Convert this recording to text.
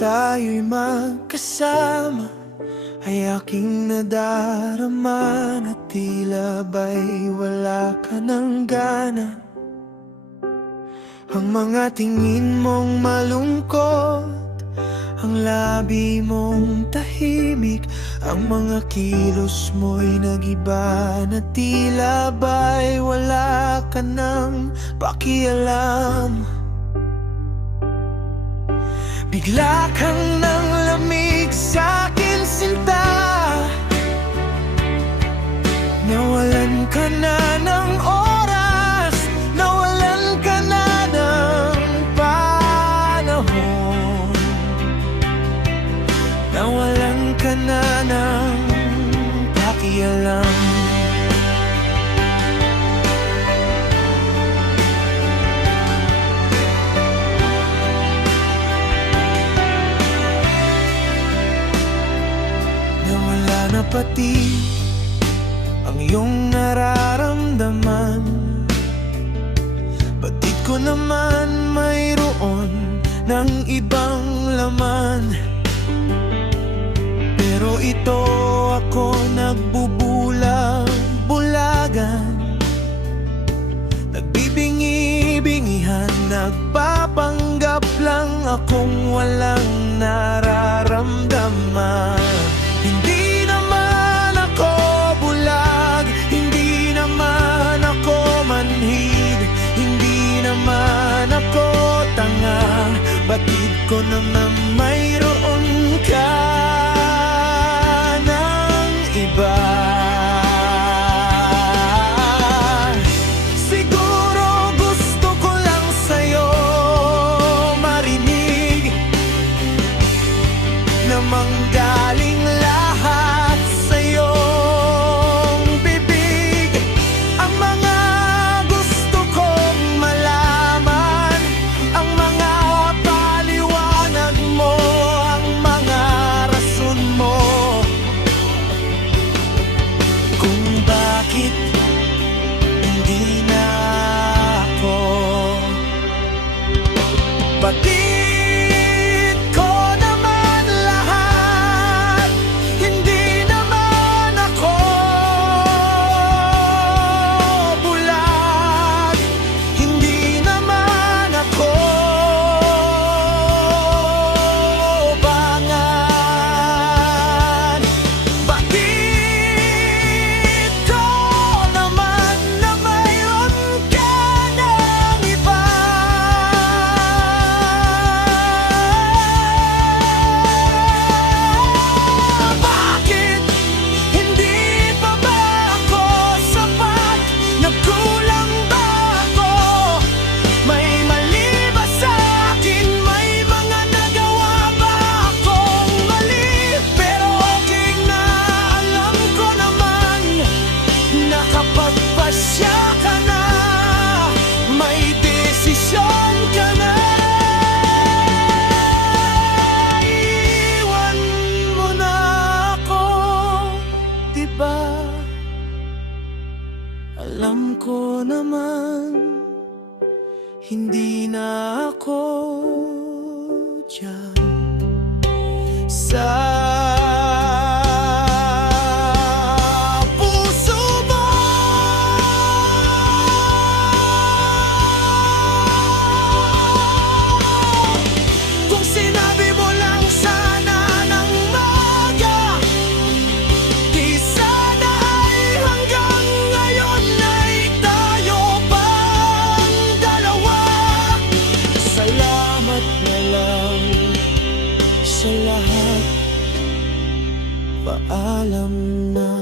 tayo'y magkasama ay aking nadarama na tila ba'y wala ka ng gana. Ang mga tingin mong malungkot, ang labi mong tahimik, ang mga kilos mo'y nag-iba na tila ba'y wala ka ng pakialam. Bigla kang nang lamig sa'kin, sinta. Nawalan ka na ng oras, nawalan ka na ng panahon, nawalan ka na ng pakialam. Na pati ang iyong nararamdaman, batid ko naman mayroon ng ibang laman. Pero ito ako nagbubulag-bulagan, nagbibingi-bingihan, nagpapanggap lang akong walang nararamdaman. Hindi naman ako bulag, hindi naman ako manhid, hindi naman ako tanga, batid ko naman mayroon ka ng iba. Siguro gusto ko lang sa'yo marinig na manggaling lahat sa iyong bibig ang mga gusto kong malaman, ang mga paliwanag mo, ang mga rason mo kung bakit hindi na ako. Batid ko naman lahat, hindi naman ako bulag, hindi naman ako bangan. Batid ko naman na mayroon ka ng iba. Bakit hindi pa ba ako sapat? Nagkulang ba ako? May mali ba sa'kin? May mga nagawa ba akong mali? Pero okay na, alam ko naman na kapag pasya ka na, may desisyon ka na. Iwan mo na ako, diba? Alam ko naman hindi na ako diyan sa puso mo. Kung sinabi mo lang sana ng maga, di sana ay hanggang ngayon ay tayo pang dalawa. Salamat na lang sa lahat, paalam na.